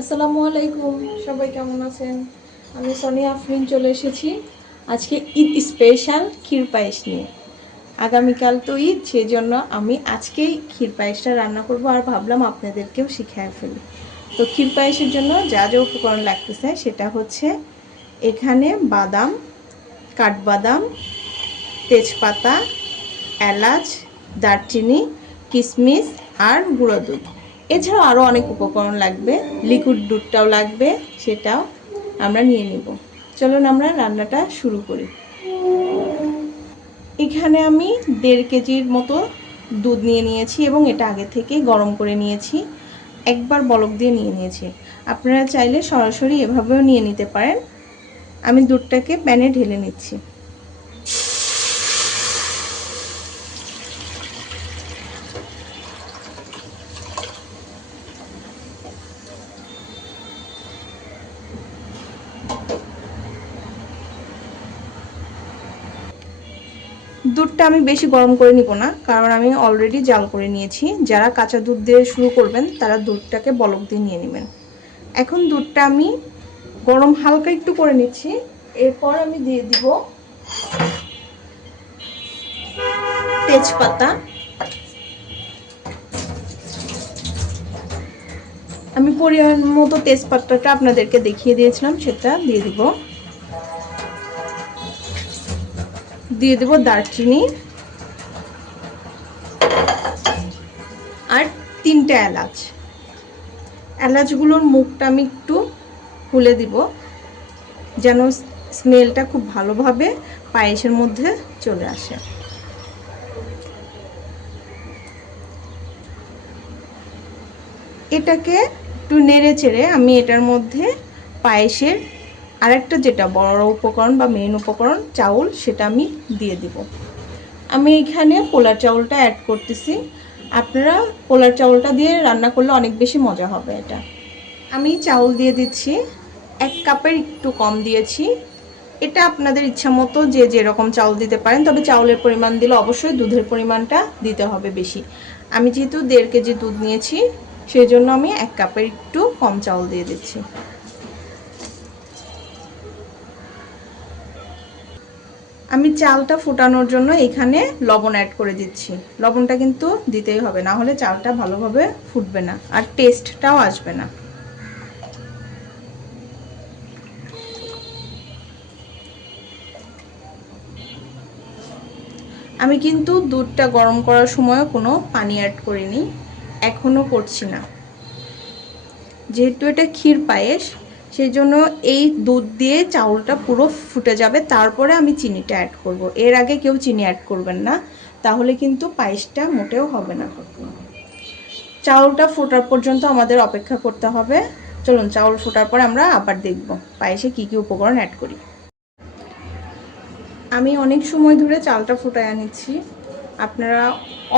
আসসালামু আলাইকুম, সবাই কেমন আছেন? আমি সোনিয়া আফরিন চলে এসেছি আজকে ঈদ স্পেশাল ক্ষীর পায়েস নিয়ে। আগামীকাল তো ঈদ, সেই জন্য আমি আজকেই ক্ষীর পায়েসটা রান্না করব আর ভাবলাম আপনাদেরকেও শিখিয়ে ফেলি। তো ক্ষীর পায়েসের জন্য যা যা উপকরণ লাগতেছে সেটা হচ্ছে এখানে বাদাম, কাঠবাদাম, তেজপাতা, এলাচ, দারচিনি, কিশমিশ আর গুঁড়ো দুধ। এছাড়াও আরও অনেক উপকরণ লাগবে, লিকুইড দুধটাও লাগবে, সেটাও আমরা নিয়ে নিব। চলুন আমরা রান্নাটা শুরু করি। এখানে আমি 1.5 কেজির মতো দুধ নিয়ে নিয়েছি এবং এটা আগে থেকেই গরম করে নিয়েছি, একবার বলক দিয়ে নিয়ে নিয়েছি। আপনারা চাইলে সরাসরি এভাবেও নিয়ে নিতে পারেন। আমি দুধটাকে প্যানে ঢেলে নিচ্ছি। দুধটা আমি বেশি গরম করে নিব না, কারণ আমি অলরেডি জাল করে নিয়েছি। যারা কাঁচা দুধ দিয়ে শুরু করবেন তারা দুধটাকে বলক দিয়ে নিয়ে নেবেন। এখন দুধটা আমি গরম হালকা একটু করে নিচ্ছি। এরপর আমি দিয়ে দিব তেজপাতা। আমি পরিমাণ মতো তেজপাতাটা আপনাদেরকে দেখিয়ে দিয়েছিলাম, সেটা দিয়ে দিব। দিয়ে দেব দারচিনি আর 3টে এলাচ। এলাচগুলোর মুখটা আমি একটু খুলে দিব, যেন স্মেলটা খুব ভালোভাবে পায়েসের মধ্যে চলে আসে। এটাকে একটু নেড়ে চেড়ে আমি এটার মধ্যে পায়েসের আরেকটা যেটা বড় উপকরণ বা মেইন উপকরণ চাউল, সেটা আমি দিয়ে দিব। আমি এখানে পোলার চাউলটা অ্যাড করতেছি। আপনারা পোলার চাউলটা দিয়ে রান্না করলে অনেক বেশি মজা হবে এটা। আমি চাউল দিয়ে দিচ্ছি, 1 কাপের একটু কম দিয়েছি। এটা আপনাদের ইচ্ছা মতো যে যেরকম চাউল দিতে পারেন, তবে চাউলের পরিমাণ দিলে অবশ্যই দুধের পরিমাণটা দিতে হবে বেশি। আমি যেহেতু 1.5 কেজি দুধ নিয়েছি, সেই জন্য আমি 1 কাপের একটু কম চাউল দিয়ে দিচ্ছি। আমি চালটা ফোটানোর জন্য এখানে লবণ অ্যাড করে দিচ্ছি। লবণটা কিন্তু দিতেই হবে, না হলে চালটা ভালোভাবে ফুটবে না আর টেস্টটাও আসবে না। আমি কিন্তু দুধটা গরম করার সময় কোনো পানি অ্যাড করিনি, এখনও করছি না। যেহেতু এটা ক্ষীর পায়েস, সেই জন্য এই দুধ দিয়ে চাউলটা পুরো ফুটে যাবে, তারপরে আমি চিনিটা অ্যাড করব। এর আগে কেউ চিনি অ্যাড করবেন না, তাহলে কিন্তু পায়েসটা মোটেও হবে না। চাউলটা ফোটার পর্যন্ত আমাদের অপেক্ষা করতে হবে। চলুন চাউল ফোটার পর আমরা আবার দেখব পায়েসে কী কী উপকরণ অ্যাড করি। আমি অনেক সময় ধরে চালটা ফুটায় নিচ্ছি, আপনারা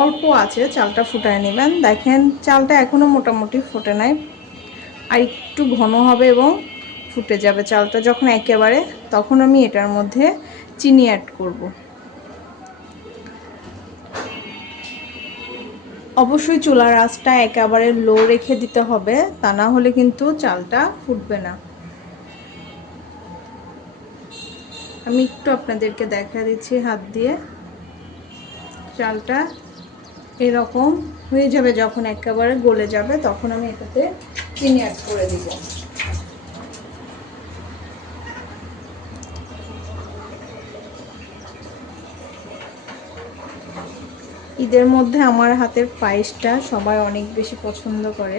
অল্প আছে চালটা ফুটায় নেবেন। দেখেন চালটা এখনও মোটামুটি ফোটে নাই, আর একটু ঘন হবে এবং ফুটে যাবে চালটা যখন একেবারে, তখন আমি এটার মধ্যে চিনি অ্যাড করব। অবশ্যই চুলার আঁচটা একেবারে লো রেখে দিতে হবে, তা না হলে কিন্তু চালটা ফুটবে না। আমি একটু আপনাদেরকে দেখা দিচ্ছি হাত দিয়ে। চালটা এরকম হয়ে যাবে, যখন একেবারে গলে যাবে তখন আমি এটাতে চিনি অ্যাড করে দিব। ঈদের মধ্যে আমার হাতের পায়েসটা সবাই অনেক বেশি পছন্দ করে।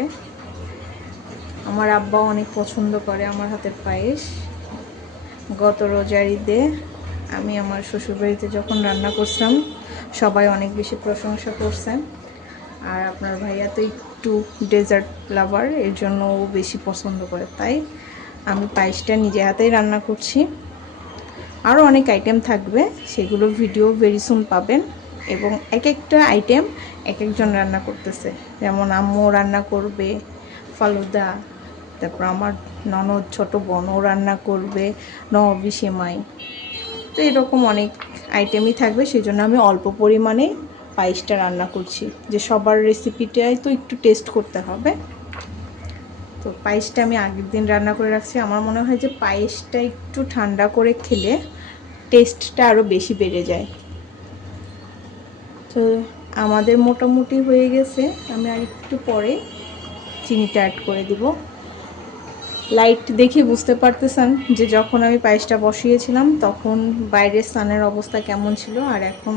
আমার আব্বাও অনেক পছন্দ করে আমার হাতের পায়েস। গত রোজার ঈদে আমি আমার শ্বশুরবাড়িতে যখন রান্না করছিলাম, সবাই অনেক বেশি প্রশংসা করছেন। আর আপনার ভাইয়া তো একটু ডেজার্ট লাভার, এর জন্য ও বেশি পছন্দ করে, তাই আমি পায়েসটা নিজে হাতেই রান্না করছি। আরও অনেক আইটেম থাকবে, সেগুলো ভিডিও ভেরি সুন পাবেন। এবং এক একটা আইটেম এক একজন রান্না করতেছে, যেমন আম্মু রান্না করবে ফালুদা, তারপর আমার ননদ ছোট বোনও রান্না করবে নববী সেমাই। তো এরকম অনেক আইটেমই থাকবে, সেই জন্য আমি অল্প পরিমাণে পায়েসটা রান্না করছি, যে সবার রেসিপিটাই তো একটু টেস্ট করতে হবে। তো তো পায়েসটা আমি আগের দিন রান্না করে রাখছি। আমার মনে হয় যে পায়েসটা একটু ঠান্ডা করে খেলে টেস্টটা আরও বেশি বেড়ে যায়। তো আমাদের মোটামুটি হয়ে গেছে। আমি আর একটু পরে চিনিটা অ্যাড করে দিব। লাইট দেখে বুঝতে পারতেছেন যে যখন আমি পায়েসটা বসিয়েছিলাম তখন বাইরের সানের অবস্থা কেমন ছিল, আর এখন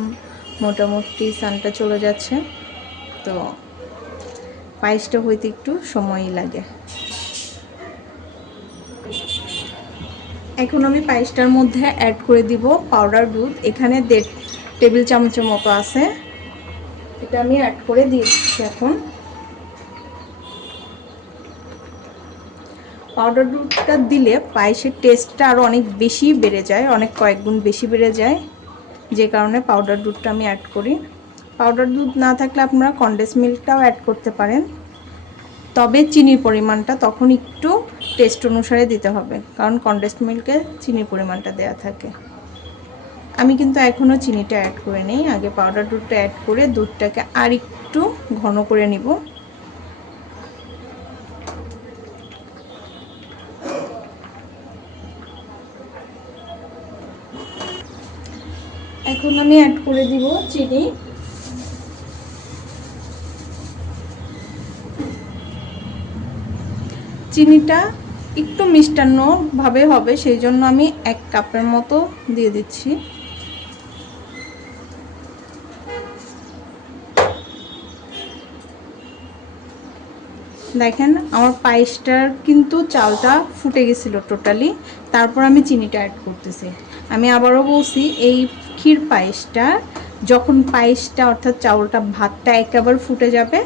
মোটামুটি সানটা চলে যাচ্ছে। তো পায়েসটা হইতে একটু সময়ই লাগে। এখন আমি পায়েসটার মধ্যে অ্যাড করে দিব পাউডার দুধ। এখানে 1.5 টেবিল চামচের মতো আছে, এটা আমি অ্যাড করে দিচ্ছি। এখন পাউডার দুধটা দিলে পায়েসের টেস্টটা আরও অনেক বেশি বেড়ে যায়, অনেক কয়েক গুণ বেশি বেড়ে যায়, যে কারণে পাউডার দুধটা আমি অ্যাড করি। পাউডার দুধ না থাকলে আপনারা কনডেন্স মিল্কটাও অ্যাড করতে পারেন, তবে চিনির পরিমাণটা তখন একটু টেস্ট অনুসারে দিতে হবে, কারণ কনডেন্স মিল্কে চিনির পরিমাণটা দেয়া থাকে। আমি কিন্তু এখনও চিনিটা অ্যাড করে নেই, আগে পাউডার দুধটা অ্যাড করে দুধটাকে আর একটু ঘন করে নিব। এখন আমি অ্যাড করে দিব চিনি। চিনিটা একটু মিষ্টান্ন ভাবে হবে, সেই জন্য আমি 1 কাপের মতো দিয়ে দিচ্ছি। দেখেন আমার পায়েসটার কিন্তু চালটা ফুটে গেছিল টোটালি, তারপর আমি চিনিটা অ্যাড করতেছি। আমি আবারও বলছি, এই ক্ষীর পায়েসটা যখন পায়েসটা অর্থাৎ চাউলটা ভাতটা একেবারে ফুটে যাবে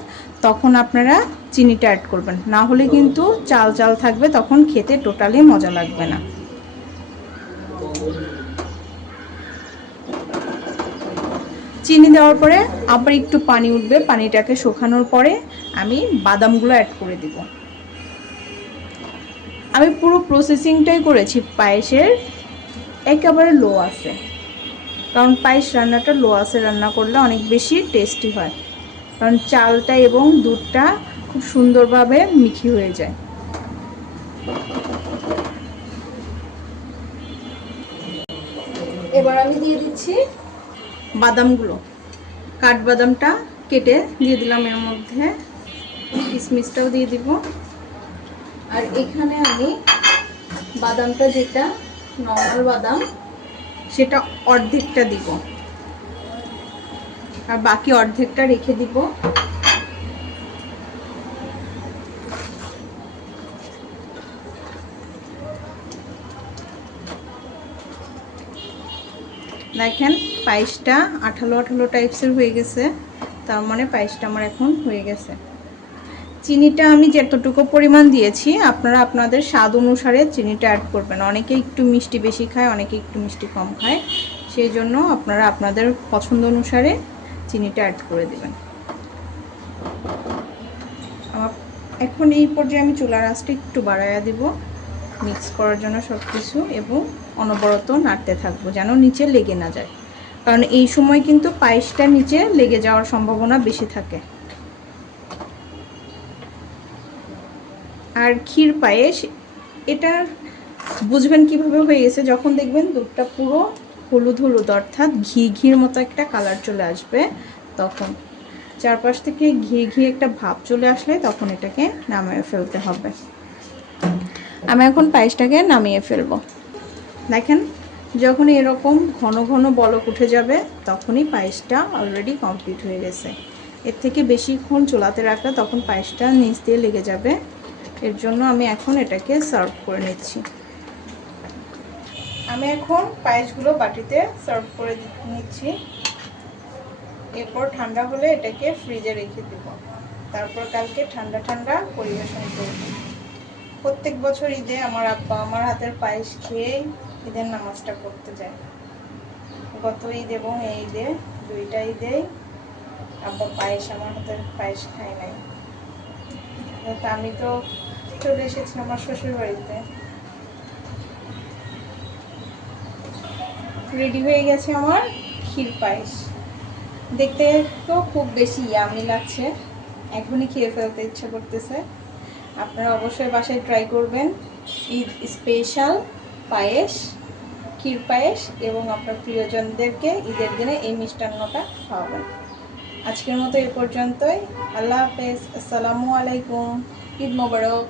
তখন আপনারা চিনিটা অ্যাড করবেন, না হলে কিন্তু চাল চাল থাকবে, তখন খেতে টোটালি মজা লাগবে না। চিনি দেওয়ার পরে আবার একটু পানি উঠবে, পানিটাকে শুকানোর পরে আমি বাদামগুলো অ্যাড করে দিব। আমি পুরো প্রসেসিংটাই করেছি পায়েসের একেবারে লো আছে, কারণ পায়েস রান্নাটা লো আছে রান্না করলে অনেক বেশি টেস্টি হয়, কারণ চালটা এবং দুধটা খুব সুন্দরভাবে মিহি হয়ে যায়। এবার আমি দিয়ে দিচ্ছি বাদামগুলো। কাঠবাদামটা কেটে দিয়ে দিলাম এর মধ্যে, কিশমিশটাও দিয়ে দিব। আর এখানে আমি বাদামটা যেটা নর্মাল বাদাম সেটা অর্ধেকটা দিব, আর বাকি অর্ধেকটা রেখে দিব। দেখেন পায়েসটা আঠালো আঠালো টাইপসের হয়ে গেছে, তার মানে পায়েসটা আমার এখন হয়ে গেছে। চিনিটা আমি যতটুকু পরিমাণ দিয়েছি আপনারা আপনাদের স্বাদ অনুসারে চিনিটা অ্যাড করবেন। অনেকে একটু মিষ্টি বেশি খায়, অনেকে একটু মিষ্টি কম খায়, সেই জন্য আপনারা আপনাদের পছন্দ অনুসারে চিনিটা অ্যাড করে দেবেন। এখন এই পর্যায়ে আমি চুলার আঁচটা একটু বাড়াইয়া দিব মিক্স করার জন্য সব কিছু, এবং অনবরত নাড়তে থাকবো যেন নিচে লেগে না যায়, কারণ এই সময় কিন্তু পায়েসটা নিচে লেগে যাওয়ার সম্ভাবনা বেশি থাকে। আর ক্ষীর পায়েস এটা বুঝবেন কিভাবে হয়ে গেছে, যখন দেখবেন দুধটা পুরো হলুদ হলুদ অর্থাৎ ঘির মতো একটা কালার চলে আসবে, তখন চারপাশ থেকে ঘি একটা ভাব চলে আসলে তখন এটাকে নামিয়ে ফেলতে হবে। আমি এখন পায়েসটাকে নামিয়ে ফেলবো। দেখেন যখন এরকম ঘন ঘন বলক উঠে যাবে তখনই পায়েসটা অলরেডি কমপ্লিট হয়ে গেছে। এর থেকে বেশিক্ষণ চুলাতে রাখলে তখন পায়েসটা নিচ দিয়ে লেগে যাবে, এর জন্য আমি এখন এটাকে সার্ভ করে নিচ্ছি। আমি এখন পায়েসগুলো বাটিতে সার্ভ করে নিচ্ছি। এরপর ঠান্ডা হলে এটাকে ফ্রিজে রেখে দেব, তারপর কালকে ঠান্ডা ঠান্ডা পরিবেশন করব। প্রত্যেক বছর ঈদে আমার আব্বা আমার হাতের পায়েস খেয়ে ঈদের নামাজটা পড়তে যায়। গত ঈদ এবং এই ঈদে, দুইটা ঈদে আব্বা পায়েস আমার হাতের পায়েস খায় নাই। আমি তো চলে এসেছি আমার শ্বশুর বাড়িতে। রেডি হয়ে গেছে আমার ক্ষীর পায়েস, দেখতে তো খুব বেশি ইয়ামি লাগছে, এখনই খেয়ে ফেলতে ইচ্ছা করতেছে। আপনারা অবশ্যই বাসায় ট্রাই করবেন। ঈদ স্পেশাল পায়েস, ক্ষীর পায়েস, এবং আপনার প্রিয়জনদেরকে ঈদের দিনে এই মিষ্টান্নটা খাওয়াবেন। আজকের মতো এ পর্যন্তই। আল্লাহ হাফেজ। আসসালামু আলাইকুম। ঈদ মোবারক।